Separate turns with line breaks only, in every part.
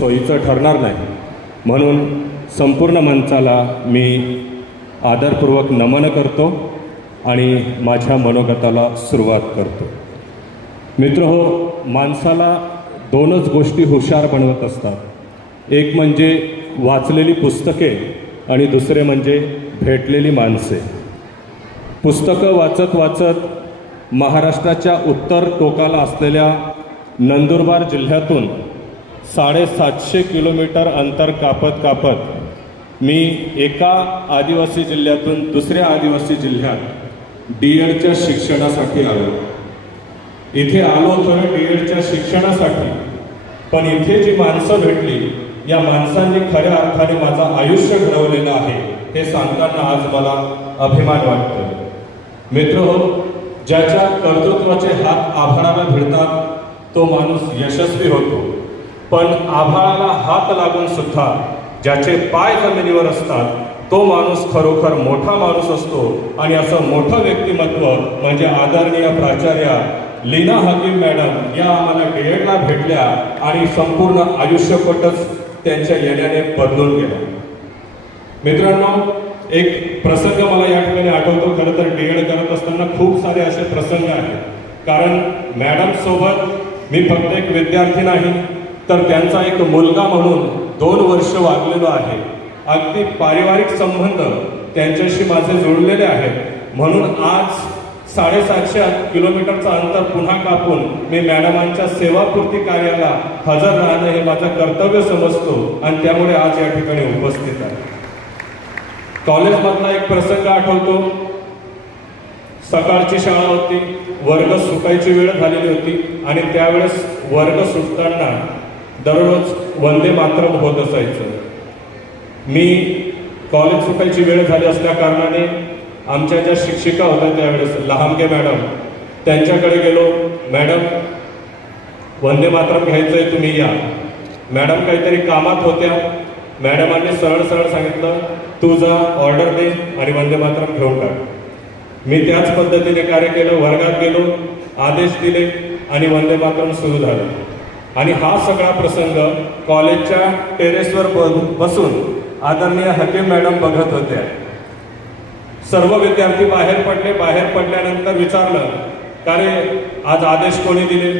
सोयीचं ठरणार नाही. म्हणून संपूर्ण मंचाला मी आदरपूर्वक नमन करतो आणि माझ्या मनोगताला सुरुवात करतो. मित्र हो माणसाला दोनच गोष्टी हुशार बनवत असतात. एक म्हणजे वाचलेली पुस्तके आणि दुसरे म्हणजे भेटलेली माणसे. पुस्तकं वाचत वाचत महाराष्ट्राच्या उत्तर टोकाला असलेल्या नंदुरबार जिल्ह्यातून साडेसातशे किलोमीटर अंतर कापत कापत मी एका आदिवासी जिल्ह्यातून दुसऱ्या आदिवासी जिल्ह्यात डी एडच्या शिक्षणासाठी आलो. इथे आलो तर डी एडच्या शिक्षणासाठी. पण इथे जी माणसं भेटली या माणसांनी खऱ्या अर्थाने माझं आयुष्य घडवलेलं आहे हे सांगताना आज मला अभिमान वाटतो मित्र हो ज्याच्या कर्तृत्वाचे हात आभाराला भिडतात तो माणूस यशस्वी होतो. पण आभाळाला हात लागून सुद्धा ज्याचे पाय जमिनीवर असतात तो माणूस खरोखर मोठा माणूस असतो. आणि असं मोठं व्यक्तिमत्व म्हणजे आदरणीय प्राचार्या लीना हकीम मॅडम या आम्हाला डीएडला भेटल्या आणि संपूर्ण आयुष्यपटच त्यांच्या येण्याने बदलून गेला. मित्रांनो एक प्रसंग मला या ठिकाणी आठवतो. खरं तर डीएड करत असताना खूप सारे असे प्रसंग आहेत. कारण मॅडम सोबत मी फक्त एक विद्यार्थी नाही तर त्यांचा एक मुलगा म्हणून दोन वर्ष वागलेलो आहे. अगदी पारिवारिक संबंध त्यांच्याशी माझे जुळलेले आहेत. म्हणून आज साडेसातशे किलोमीटरचं अंतर पुन्हा कापून मी मॅडमांच्या सेवापूर्ती कार्याला हजर राहणं हे माझं कर्तव्य समजतो आणि त्यामुळे आज या ठिकाणी उपस्थित आहे. कॉलेजमधला एक प्रसंग आठवतो. सकाळची शाळा होती वर्ग सुटायची वेळ झालेली होती आणि त्यावेळेस वर्ग सुटताना दररोज वंदे मातरम होत असायचं. मी कॉलेज सुटायची वेळ झाली असल्या कारणाने आमच्या ज्या शिक्षिका होत्या त्यावेळेस लहानगे मॅडम त्यांच्याकडे गेलो. मॅडम वंदे मातरम घ्यायचंय तुम्ही या. मॅडम काहीतरी कामात होत्या. मॅडमांनी सरळ सरळ सांगितलं तू जा ऑर्डर दे आणि वंदे मातरम घेऊन टाक. मी त्याच पद्धतीने कार्य केलं वर्गात गेलो आदेश दिले आणि वंदे मातरम सुरू झालं. आणि हा सगळा प्रसंग कॉलेजच्या टेरेसवर बसून आदरणीय हकीम मॅडम बघत होत्या. सर्व विद्यार्थी बाहेर पडले बाहेर पडल्यानंतर विचारलं का रे आज आदेश कोणी दिले?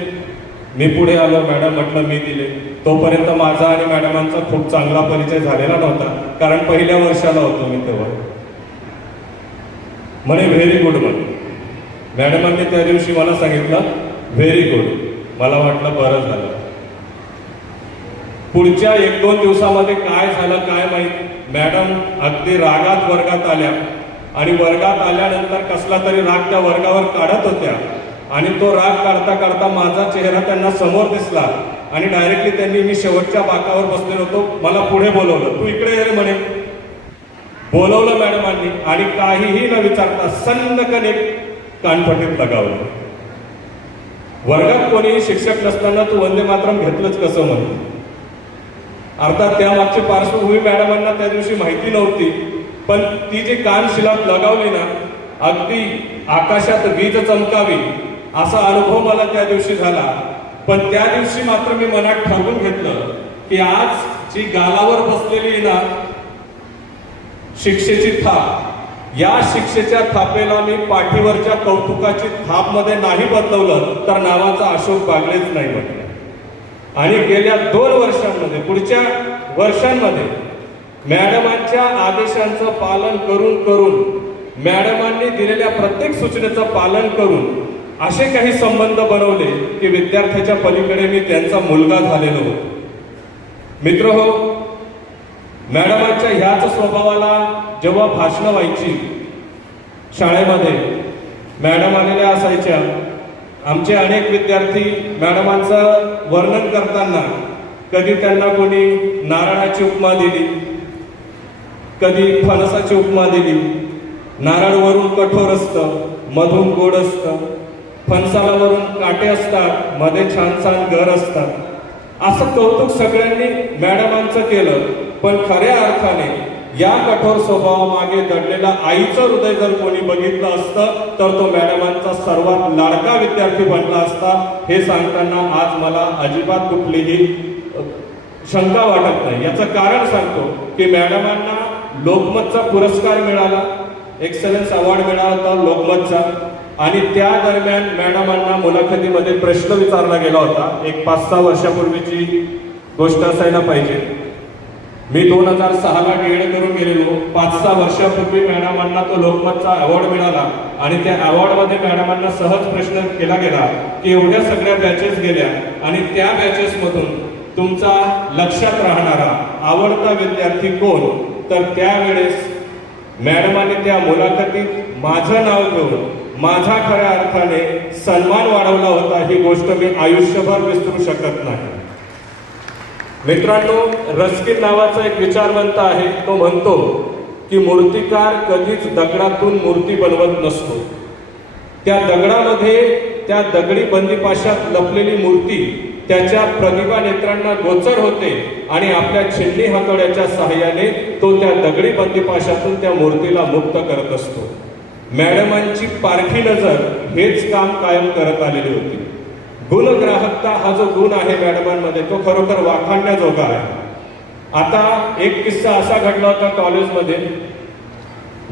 मी पुढे आलो मॅडम म्हटलं मी दिले. तोपर्यंत माझा आणि मॅडमांचा खूप चांगला परिचय झालेला नव्हता कारण पहिल्या वर्षाला होतो मी तेव्हा. म्हणे व्हेरी गुड म्हण. मॅडमांनी त्या दिवशी मला सांगितलं व्हेरी गुड. मला वाटलं बरं झालं. पुढच्या एक दोन दिवसामध्ये काय झालं काय माहीत? मॅडम अगदी रागात वर्गात आल्या. आणि वर्गात आल्यानंतर कसला तरी राग त्या वर्गावर काढत होत्या. आणि तो राग काढता काढता माझा चेहरा त्यांना समोर दिसला. आणि डायरेक्टली त्यांनी मी शेवटच्या बाकावर बसलेलो होतो. मला पुढे बोलवलं. तू इकडे ये म्हणे. बोलवलं मॅडमांनी आणि काहीही न विचारता संदकने कानपटीत लगावलं. वर्गात कोणीही शिक्षक नसताना तू वंदे मातरम घेतलंच कसं म्हणून अर्थात त्यामागची पार्श्वभूमी मॅडमांना त्या दिवशी माहिती नव्हती. पण ती जी कानशिलात लगावली ना अगदी आकाशात वीज चमकावी असा अनुभव मला त्या दिवशी झाला. पण त्या दिवशी मात्र मी मनात ठरवून घेतलं की आज जी गालावर बसलेली ना शिक्षेची थाप या शिक्षेच्या थापेला मी पाठीवरच्या कौतुकाची थापमध्ये नाही बदलवलं तर नावाचा अशोक बागलेच नाही म्हटलं. आणि गेल्या दोन वर्षांमध्ये पुढच्या वर्षांमध्ये मॅडमांच्या आदेशांचं पालन करून करून मॅडमांनी दिलेल्या प्रत्येक सूचनेचं पालन करून असे काही संबंध बनवले की विद्यार्थ्याच्या पलीकडे मी त्यांचा मुलगा झालेलो होतो. मित्र हो मॅडमांच्या ह्याच स्वभावाला जेव्हा भाषणं व्हायची शाळेमध्ये मॅडम आलेल्या असायच्या आमचे अनेक विद्यार्थी मॅडमांचं वर्णन करताना कधी त्यांना कोणी नारळाची उपमा दिली? कधी फणसाची उपमा दिली? नारळ वरून कठोर असतं मधून गोड असतं. फणसाला वरून काटे असतात मध्ये छान छान घर असतात. असं कौतुक सगळ्यांनी मॅडमांचं केलं पण खऱ्या अर्थाने या कठोर स्वभावामागे दडलेला आईचं हृदय जर कोणी बघितलं असतं तर तो मॅडमांचा सर्वात लाडका विद्यार्थी बनला असता. हे सांगताना आज मला अजिबात कुठलीही शंका वाटत नाही. याचं कारण सांगतो की मॅडमांना लोकमतचा पुरस्कार मिळाला एक्सलन्स अवॉर्ड मिळाला होता लोकमतचा. आणि त्या दरम्यान मॅडमांना मुलाखतीमध्ये प्रश्न विचारला गेला होता. एक पाच सहा वर्षापूर्वीची गोष्ट असायला पाहिजे. मी दोन हजार सहाला डीएड करून गेलेलो. पाच सहा वर्षापूर्वी मॅडमांना तो लोकमतचा अवॉर्ड मिळाला आणि त्या अवॉर्डमध्ये मॅडमांना सहज प्रश्न केला गेला की एवढ्या सगळ्या बॅचेस गेल्या आणि त्या बॅचेसमधून तुमचा लक्षात राहणारा आवडता विद्यार्थी कोण? तर त्यावेळेस मॅडमाने त्या मुलाखतीत माझं नाव घेऊन माझा खऱ्या अर्थाने सन्मान वाढवला होता ही गोष्ट मी आयुष्यभर विसरू शकत नाही. मित्रांनो रस्किन नावाचा एक विचारवंत आहे. तो म्हणतो की मूर्तिकार कधीच दगडातून मूर्ती बनवत नसतो. त्या दगडामध्ये त्या दगडी बंदीपाशात लपलेली मूर्ती त्याच्या प्रतिभा नेत्रांना गोचर होते आणि आपल्या छिन्नी हातोड्याच्या सहाय्याने तो त्या दगडी बंदीपाशातून त्या मूर्तीला मुक्त करत असतो. मॅडमांची पारखी नजर हेच काम कायम करत आलेली होती. गुणग्राहकता हा जो गुण आहे मॅडमांमध्ये तो खरोखर वाखाणण्याजोगा आहे. आता एक किस्सा असा घडला होता कॉलेजमध्ये.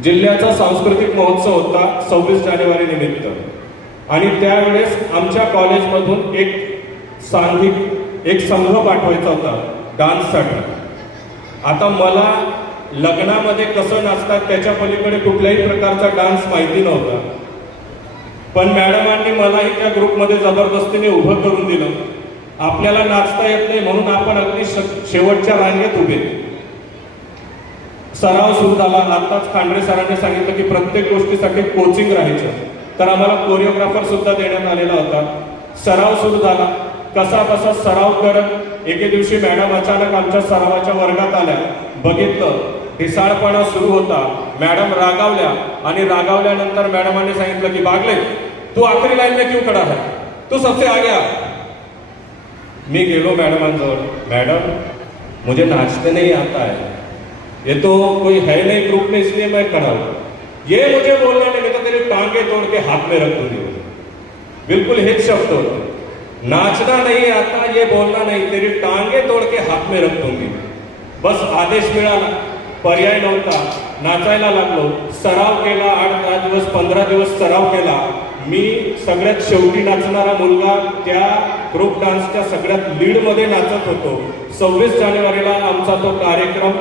जिल्ह्याचा सांस्कृतिक महोत्सव होता सव्वीस जानेवारी निमित्त. आणि त्यावेळेस आमच्या कॉलेजमधून एक सांघिक एक संघ पाठवायचा होता डान्ससाठी आता मला लग्नामध्ये कसं नाचतात त्याच्या पलीकडे कुठल्याही प्रकारचा डान्स माहिती नव्हता. पण मॅडमांनी मलाही त्या ग्रुपमध्ये जबरदस्तीने उभं करून दिलं. आपल्याला नाचता येत नाही म्हणून आपण अगदी श- शेवटच्या रांगेत उभे. सराव सुरू झाला. आताच खांडरे सरांनी सांगितलं की प्रत्येक गोष्टीसाठी कोचिंग राहायचं. तर आम्हाला कोरिओग्राफर सुद्धा देण्यात आलेला होता. सराव सुरू झाला. कसा बसा सराव करत एके दिवशी मॅडम अचानक आमच्या सरावाच्या वर्गात आल्या. बघितलं. ढिसाळपणा सुरू होता. मॅडम रागावल्या आणि रागावल्यानंतर मॅडमांनी सांगितलं की बागले तू आखरी लाईन में क्यों खड़ा है? तू सबसे आगे आ। मी गेलो मैडमांजवळ मैडम, मुझे नाचते नहीं आता है। ये तो कोई है नहीं ग्रुप में, इसलिए मैं खड़ा हूँ। ये मुझे बोलना मैं तो तेरी टांगे तोड़ के हाथ में रख दूँगी। बिल्कुल हेच शब्द होते नाचना नहीं आता, ये बोलना नहीं, तेरी टांगे तोड़ के हाथ में रख दूँगी। बस आदेश मिळाला पर्याय नव्हता नाचायला लागलो, सराव केला, आठ, दहा दिवस, पंधरा दिवस सराव केला। मी सगळ्यात शेवटी नाचणारा मुलगा त्या ग्रुप डान्सच्या सगळ्यात लीडमध्ये नाचत होतो. सव्वीस जानेवारीला आमचा तो कार्यक्रम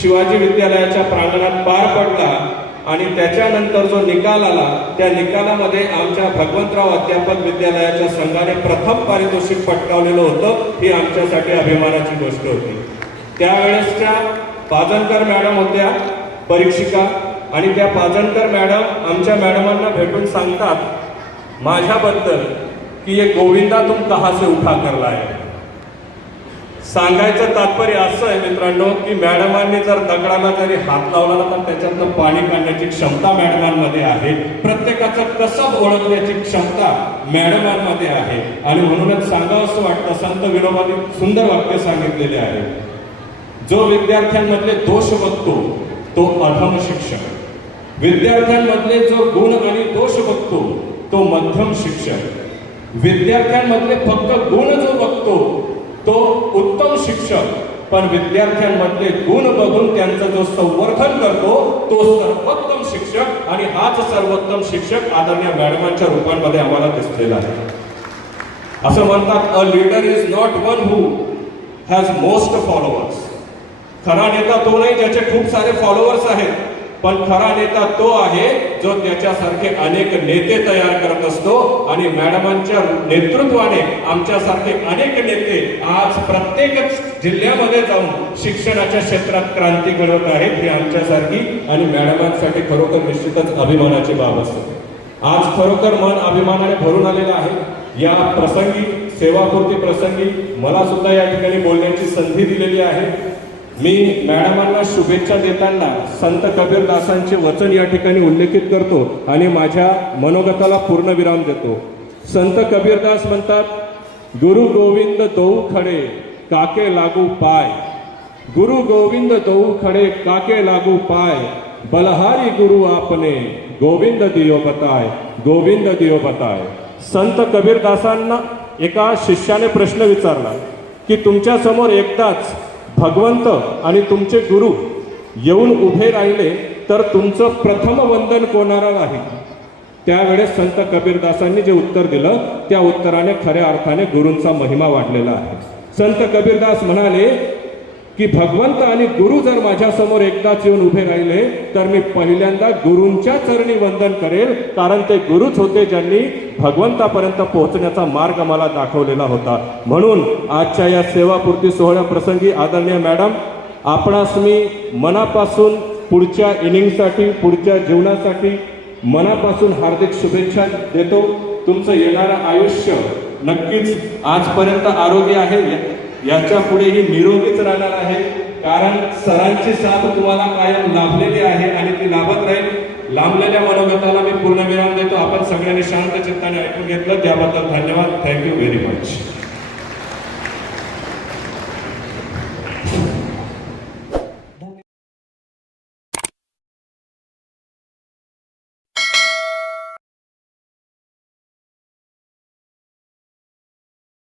शिवाजी विद्यालयाच्या प्रांगणात पार पडला आणि त्याच्यानंतर जो निकाल आला त्या निकालामध्ये आमच्या भगवंतराव अध्यापक विद्यालयाच्या संघाने प्रथम पारितोषिक पटकावलेलं होतं ही आमच्यासाठी अभिमानाची गोष्ट होती. त्यावेळेसच्या पाजनकर मॅडम होत्या परीक्षिका आणि त्या पाजनकर मॅडम आमच्या मॅडमांना भेटून सांगतात माझ्याबद्दल की ये गोविंदा तुम कहा से उठा करला आहे सांगायचं तात्पर्य असं आहे मित्रांनो की मॅडमांनी जर दगडाला जरी हात लावला ना तर त्याच्यातनं पाणी काढण्याची क्षमता मॅडमांमध्ये आहे. प्रत्येकाचं कसब ओळखण्याची क्षमता मॅडमांमध्ये आहे. आणि म्हणूनच सांगावं असं वाटतं संत विनोबाने सुंदर वाक्य सांगितलेले आहे. जो विद्यार्थ्यांमधले दोष बघतो तो अधम शिक्षक. विद्यार्थ्यांमधले जो गुण आणि दोष बघतो तो मध्यम शिक्षक. विद्यार्थ्यांमधले फक्त गुण जो बघतो तो उत्तम शिक्षक. पण विद्यार्थ्यांमधले गुण बघून त्यांचं जो संवर्धन करतो तो सर्वोत्तम शिक्षक आणि हाच सर्वोत्तम शिक्षक आदरणीय मॅडमांच्या रूपांमध्ये आम्हाला दिसलेला आहे. असं म्हणतात a leader is not one who has most followers खरा नेता तो नाही ज्याचे खूप सारे फॉलोअर्स आहेत. पण खरा नेता तो आहे जो त्याच्यासारखे अनेक नेते तयार करत असतो आणि मॅडमांच्या नेतृत्वाने आमच्यासारखे अनेक नेते आज प्रत्येक जिल्ह्यामध्ये जाऊन शिक्षणाच्या क्षेत्रात क्रांती घडवत आहेत हे आमच्यासारखी आणि मॅडमांसाठी खरोखर निश्चितच अभिमानाची बाब असते. आज खरोखर मन अभिमानाने भरून आलेलं आहे. या प्रसंगी सेवापूर्ती प्रसंगी मला सुद्धा या ठिकाणी बोलण्याची संधी दिलेली आहे. मी मॅडमांना शुभेच्छा देताना संत कबीरदासांचे वचन या ठिकाणी उल्लेखित करतो आणि माझ्या मनोगताला पूर्ण विराम देतो. संत कबीरदास म्हणतात गुरु गोविंद दौ खडे काके लागू पाय. गुरु गोविंद दौ खडे काके लागू पाय. बलहारी गुरु आपने गोविंद दियो बताय गोविंद दियो बताय. संत कबीरदासांना एका शिष्याने प्रश्न विचारला की तुमच्यासमोर एकदाच भगवंत आणि तुमचे गुरु येऊन उभे राहिले तर तुमचं प्रथम वंदन कोणाला नाही त्यावेळेस संत कबीरदासांनी जे उत्तर दिलं त्या उत्तराने खऱ्या अर्थाने गुरूंचा महिमा वाढलेला आहे. संत कबीरदास म्हणाले की भगवंत आणि गुरु जर माझ्यासमोर एकदाच येऊन उभे राहिले तर मी पहिल्यांदा गुरूंच्या चरणी वंदन करेल कारण ते गुरुच होते ज्यांनी भगवंतापर्यंत पोहोचण्याचा मार्ग मला दाखवलेला होता. म्हणून आजच्या या सेवापूर्ती सोहळ्याप्रसंगी आदरणीय मॅडम आपणास मी मनापासून पुढच्या इनिंगसाठी पुढच्या जीवनासाठी मनापासून हार्दिक शुभेच्छा देतो. तुमचं येणारं आयुष्य नक्कीच आजपर्यंत आरोग्य आहे. याच्या पुढेही निरोगीच राहणार आहे. कारण सरांची साथ तुम्हाला कायम लाभलेली आहे आणि ती लाभत राहील. लांबलेल्या मनोगताला मी पूर्ण विराम देतो. आपण सगळ्यांनी शांत चित्ताने ऐकून घेतलं. त्याबद्दल धन्यवाद. Thank you very much